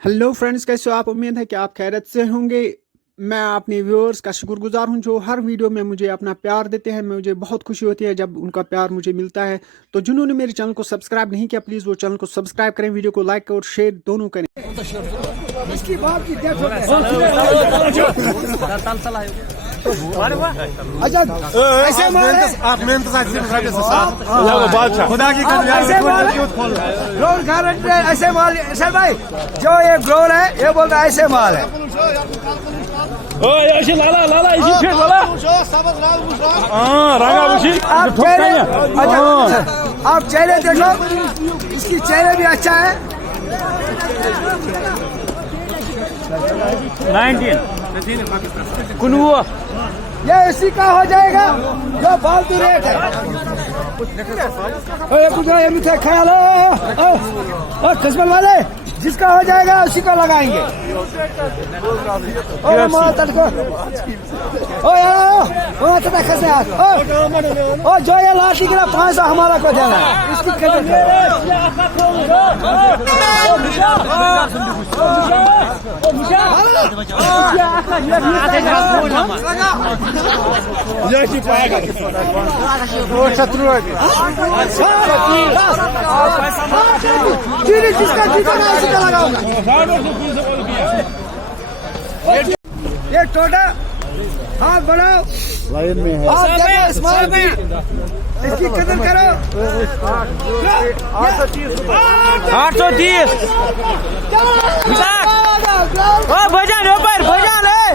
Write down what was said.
Hello friends, कैसे हो आप? उम्मीद है कि आप खैरियत से होंगे। मैं अपने व्यूअर्स का शुक्रगुजार हूं जो हर वीडियो में मुझे अपना प्यार देते हैं। मुझे बहुत खुशी होती है जब उनका प्यार मुझे मिलता है। तो जिन्होंने मेरे चैनल को सब्सक्राइब नहीं किया, प्लीज़ वो चैनल को सब्सक्राइब करें, वीडियो को लाइक और शेयर दोनों करें। अच्छा, ऐसे आप मेहनत खुदा की ग्रोवर गारंटी है। ऐसे माल सर भाई, जो ये ग्रोवर है ये बोलता है ऐसे माल है। आप चेहरे देखो, इसकी चेहरे भी अच्छा है। 19 ये इसी का हो जाएगा जो फालतू रेट है। ख्याल है किस्मत वाले, जिसका हो जाएगा उसी को लगाएंगे। जो ये लाठी गिरा 500 हमारा को देना इसकी शत्रु जिसका जीतना उसी का लगाऊंगा। ये टोटा हाथ बढ़ाओ, लाइन में है। हाथ देखो, स्माइल में इसकी कदर करो। 830 भजन ऊपर भजन है।